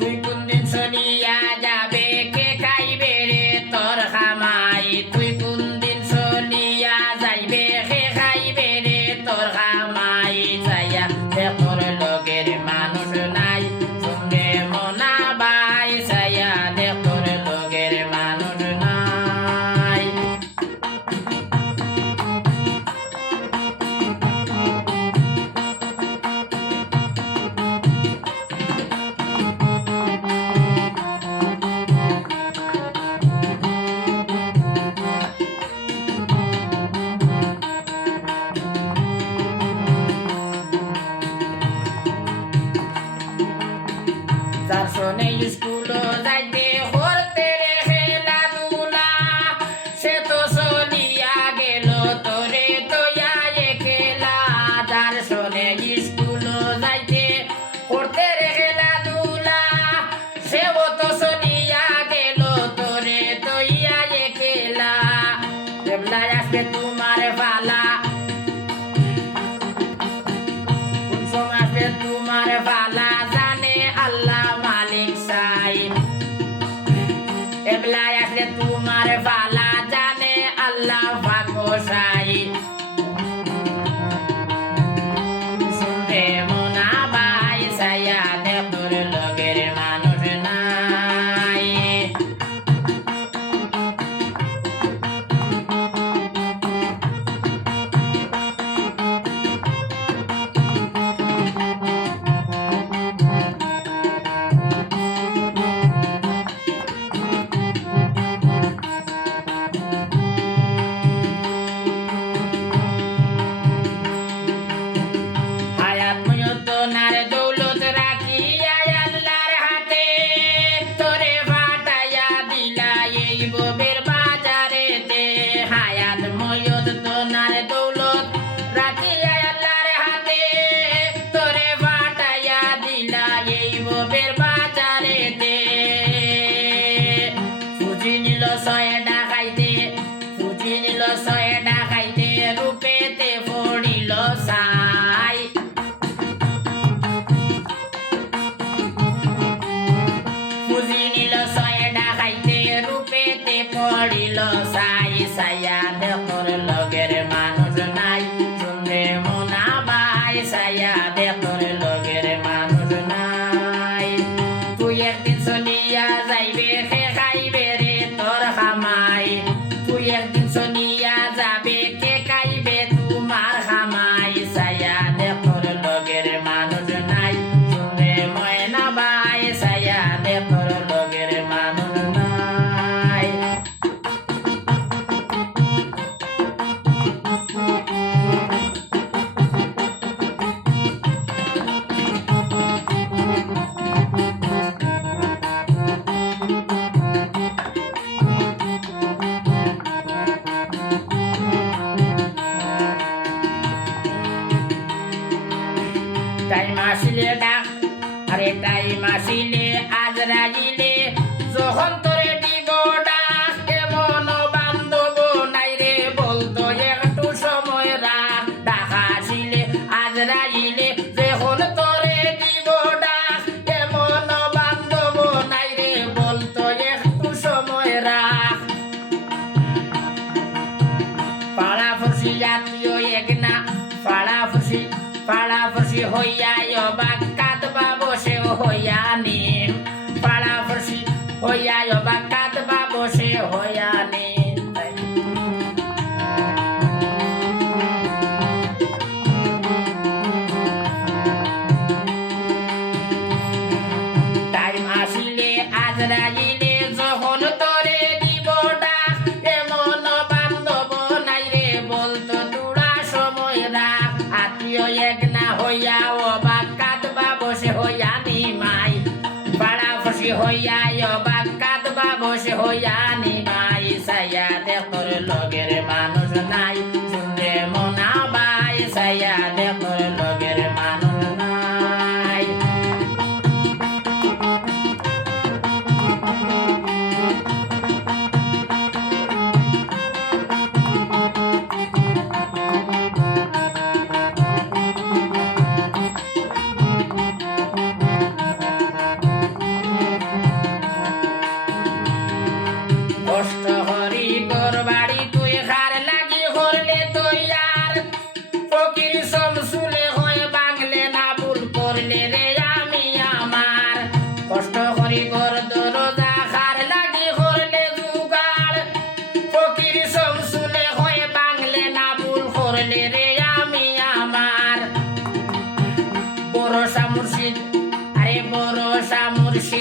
তুই কোনদিন শুনিয়া যাবে কে খাইবে রে? তোর খামাই। তুই কোনদিন শুনিয়া যাইবে শোনে স্কুল যাইতে করতে রে খেলাধুলা সে তো গেল তোরে তো খেলা। খেলা por los ayes allá de আসিলে ডাক, আরে টাইম আসিলে আজ রাজিলে যখন তোরে দিব ডাক এমন বান্ধব নাই রে, বলতো একটু সময় রাখ। ডাকা আসিলে, আজ রাজিলে যখন তোরে দিব ডাক এমন বান্ধব নাই রে, বলতো একটু সময় রাখ। পাড়া ফুসি জাতীয় একনা পাড়া ফুসি পাড়া ফুসি হইয়া অবাক কাঁদবা বসে হইয়া হইয়া অবাক কাঁদবা বসে হইয়া আজ রাজিলে যখন তোরে দিব ডাক এমন নাই রে বলতো সময় রাখ আত্মীয় এক না হইয়া অবাক কাঁদবা বসে হইয়া নিমাই পাড়া ফসি হইয়া অবাক কাঁদবা বসে হইয়া কষ্ট করি কর দরজা খার লাগি করলে জুগার ফকির সমসুলে হয়ে বাংলে না ভুল করলে আমি আমার। বড় সামুর্শিদ আরে বড় সামুর্শিদ